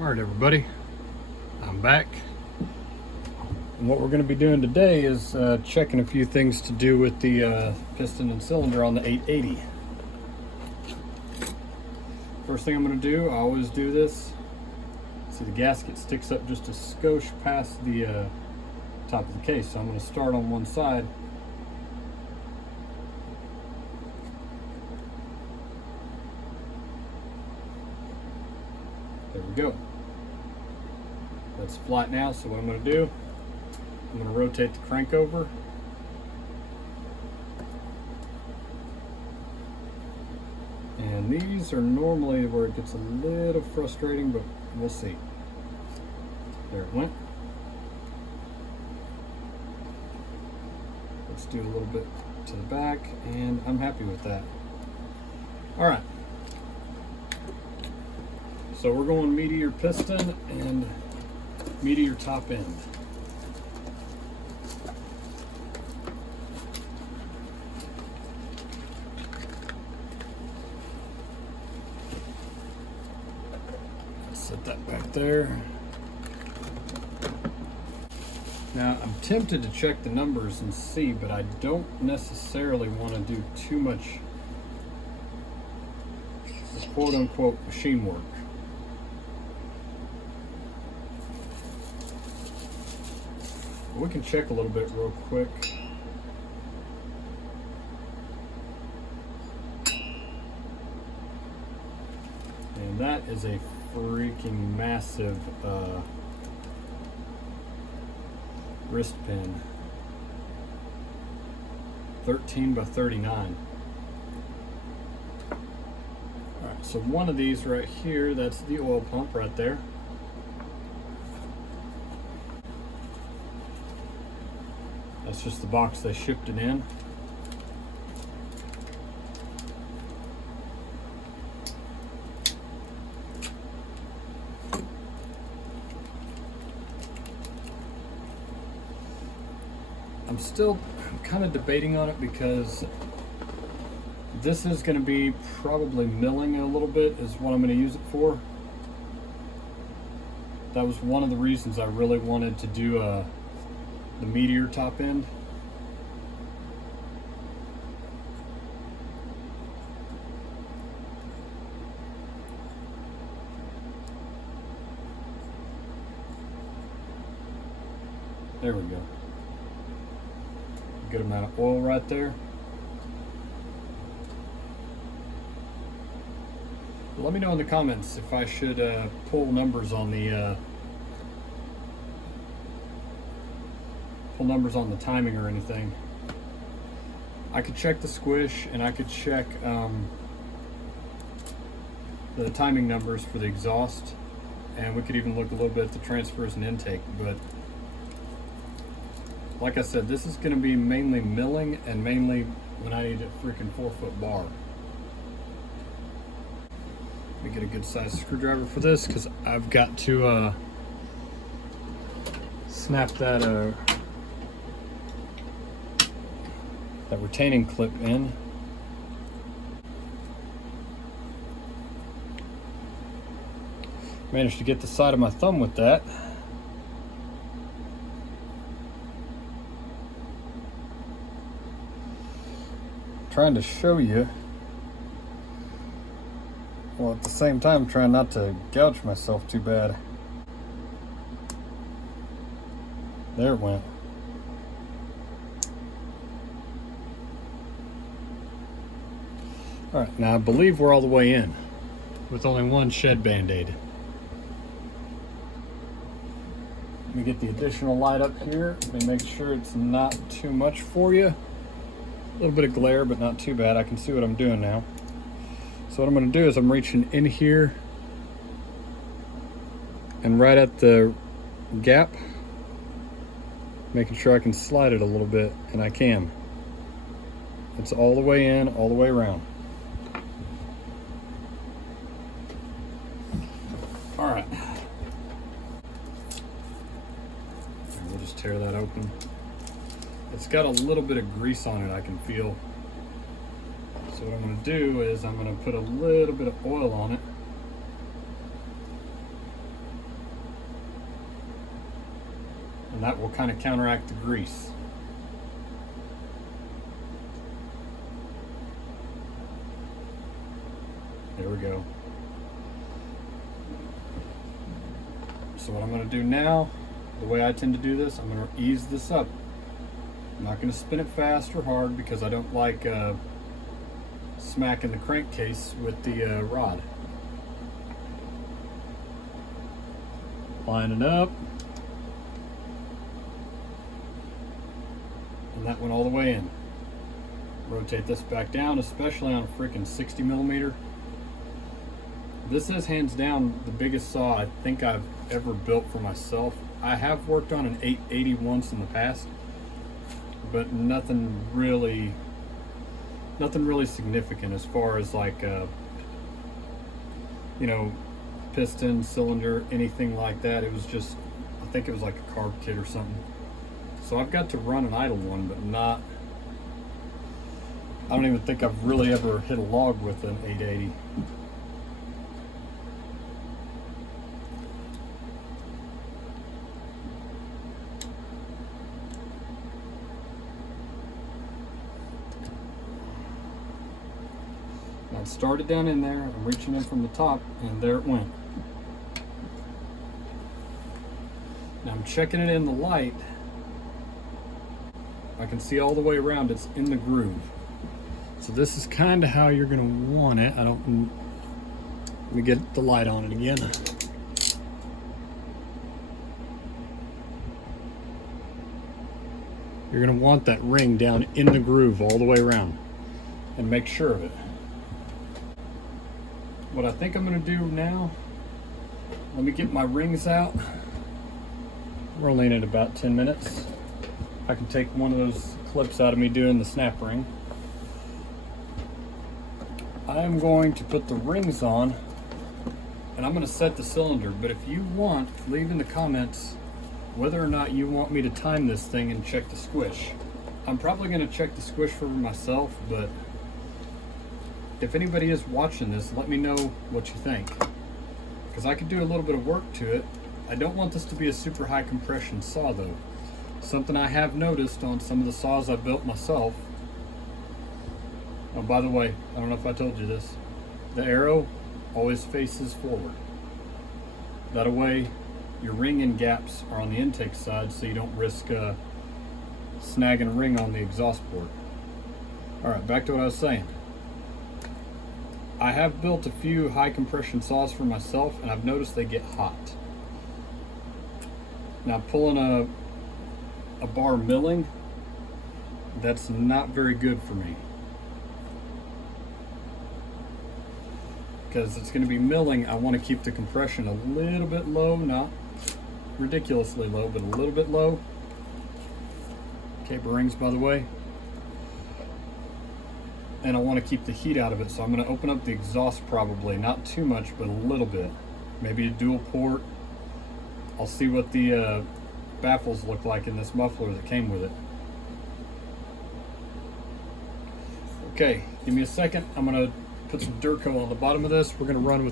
All right, everybody, I'm back. And what we're going to be doing today is checking a few things to do with the piston and cylinder on the 880. First thing I'm going to do, I always do this. See, the gasket sticks up just a skosh past the top of the case. So I'm going to start on one side. There we go. That's flat now, so what I'm going to do, I'm going to rotate the crank over. And these are normally where it gets a little frustrating, but we'll see. There it went. Let's do a little bit to the back, and I'm happy with that. All right. So we're going meteor piston and meteor top end. Let's set that back there. Now I'm tempted to check the numbers and see, but I don't necessarily want to do too much quote unquote machine work. We can check a little bit real quick. And that is a freaking massive wrist pin. 13 by 39. Alright, so one of these right here, that's the oil pump right there. That's just the box they shipped it in. I'm still kind of debating on it because this is going to be probably milling a little bit is what I'm going to use it for. That was one of the reasons I really wanted to do the meteor top end. There we go. Good amount of oil right there. Let me know in the comments if I should pull numbers on the timing or anything. I could check the squish and I could check the timing numbers for the exhaust, and we could even look a little bit at the transfers and intake. But like I said, this is going to be mainly milling and mainly when I need a freaking 4-foot bar. Let me get a good sized screwdriver for this because I've got to snap that retaining clip in. Managed to get the side of my thumb with that. Trying to show you, while at the same time trying not to gouge myself too bad. There it went. All right, now I believe we're all the way in with only one shed band-aid. Let me get the additional light up here. Let me make sure it's not too much for you. A little bit of glare, but not too bad. I can see what I'm doing now. So what I'm going to do is I'm reaching in here and right at the gap, making sure I can slide it a little bit, and I can. It's all the way in, all the way around. All right. We'll just tear that open. It's got a little bit of grease on it, I can feel. So what I'm going to do is I'm going to put a little bit of oil on it. and that will kind of counteract the grease. There we go. So what I'm going to do now, the way I tend to do this, I'm going to ease this up. I'm not going to spin it fast or hard because I don't like smacking the crankcase with the rod. Line it up. And that went all the way in. Rotate this back down, especially on a freaking 60 millimeter. This is hands down the biggest saw I think I've ever built for myself. I have worked on an 880 once in the past, but nothing really significant as far as like you know, piston, cylinder, anything like that. It was just, I think it was like a carb kit or something. So I've got to run an idle one, but not, I don't even think I've really ever hit a log with an 880. Now it started down in there, I'm reaching in from the top, and there it went. Now I'm checking it in the light. I can see all the way around, it's in the groove. So this is kind of how you're going to want it. Let me get the light on it again. You're going to want that ring down in the groove all the way around, and make sure of it. What I think I'm going to do now, let me get my rings out. We're only in it about 10 minutes. I can take one of those clips out of me doing the snap ring. I'm going to put the rings on, and I'm going to set the cylinder, but if you want, leave in the comments whether or not you want me to time this thing and check the squish. I'm probably going to check the squish for myself, but if anybody is watching this, let me know what you think, because I could do a little bit of work to it. I don't want this to be a super high compression saw though. Something I have noticed on some of the saws I've built myself. Oh, by the way, I don't know if I told you this, the arrow always faces forward. That way your ring end gaps are on the intake side, so you don't risk snagging a ring on the exhaust port. Alright, back to what I was saying. I have built a few high compression saws for myself, and I've noticed they get hot. Now pulling a bar milling, that's not very good for me, because it's going to be milling. I want to keep the compression a little bit low, not ridiculously low, but a little bit low. Cable rings, by the way. And I want to keep the heat out of it, so I'm going to open up the exhaust probably, not too much, but a little bit. Maybe a dual port. I'll see what the baffles look like in this muffler that came with it. Okay, give me a second. I'm going to put some Durco on the bottom of this. We're going to run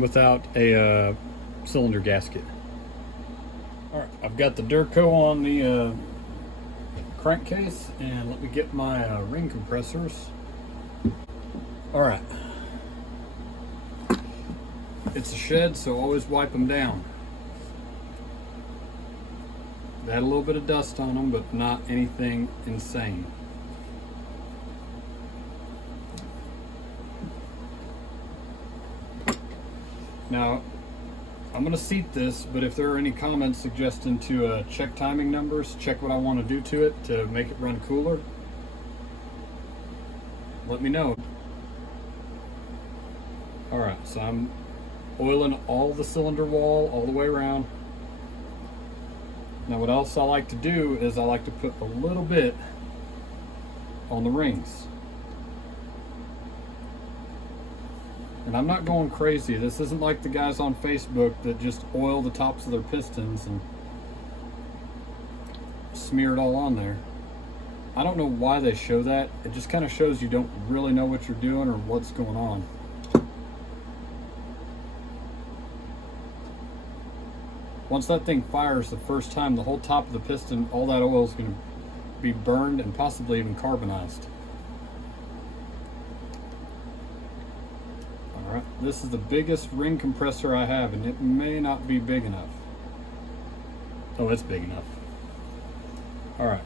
without a cylinder gasket. All right, I've got the Durco on the crankcase, and let me get my ring compressors. All right, it's a shed, so always wipe them down. They had a little bit of dust on them, but not anything insane. Now, I'm going to seat this, but if there are any comments suggesting to check timing numbers, check what I want to do to it to make it run cooler, let me know. Alright, so I'm oiling all the cylinder wall all the way around. Now what else I like to do is I like to put a little bit on the rings. And I'm not going crazy. This isn't like the guys on Facebook that just oil the tops of their pistons and smear it all on there. I don't know why they show that. It just kind of shows you don't really know what you're doing or what's going on. Once that thing fires the first time, the whole top of the piston, all that oil is going to be burned and possibly even carbonized. Alright, this is the biggest ring compressor I have, and it may not be big enough. Oh, it's big enough. Alright.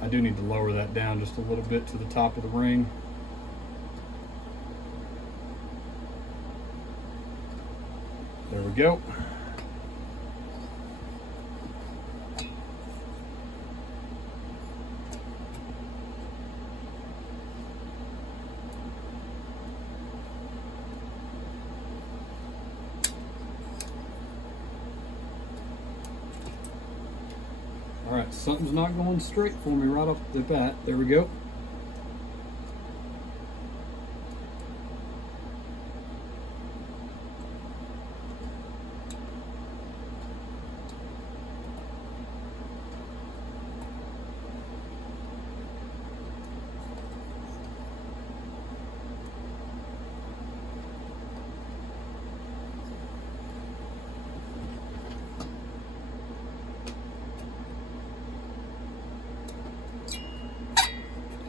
I do need to lower that down just a little bit to the top of the ring. There we go. All right, something's not going straight for me right off the bat. There we go.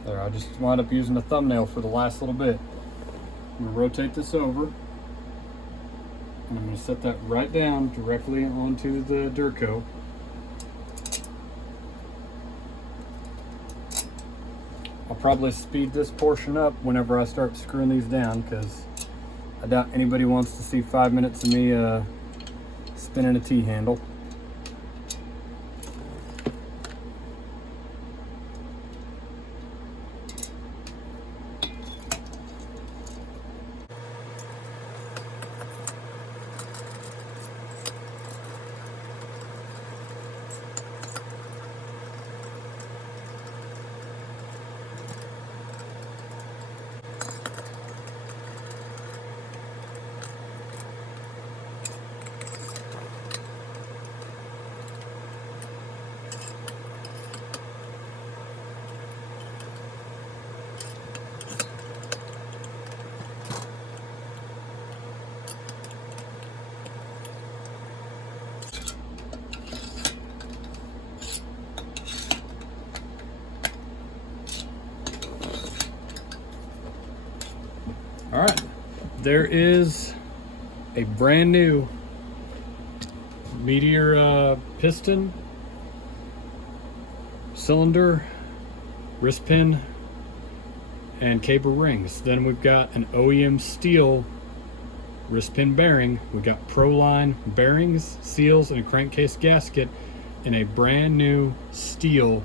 There, I just wound up using a thumbnail for the last little bit. I'm going to rotate this over, and I'm going to set that right down directly onto the Durco. I'll probably speed this portion up whenever I start screwing these down, because I doubt anybody wants to see 5 minutes of me spinning a T-handle. All right, there is a brand new Meteor piston, cylinder, wrist pin, and cable rings. Then we've got an OEM steel wrist pin bearing. We've got Proline bearings, seals, and a crankcase gasket in a brand new steel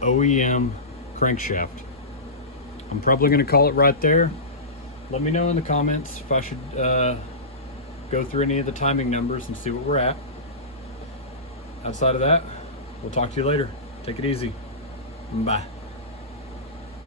OEM crankshaft. I'm probably going to call it right there. Let me know in the comments if I should go through any of the timing numbers and see what we're at. Outside of that, we'll talk to you later. Take it easy. Bye.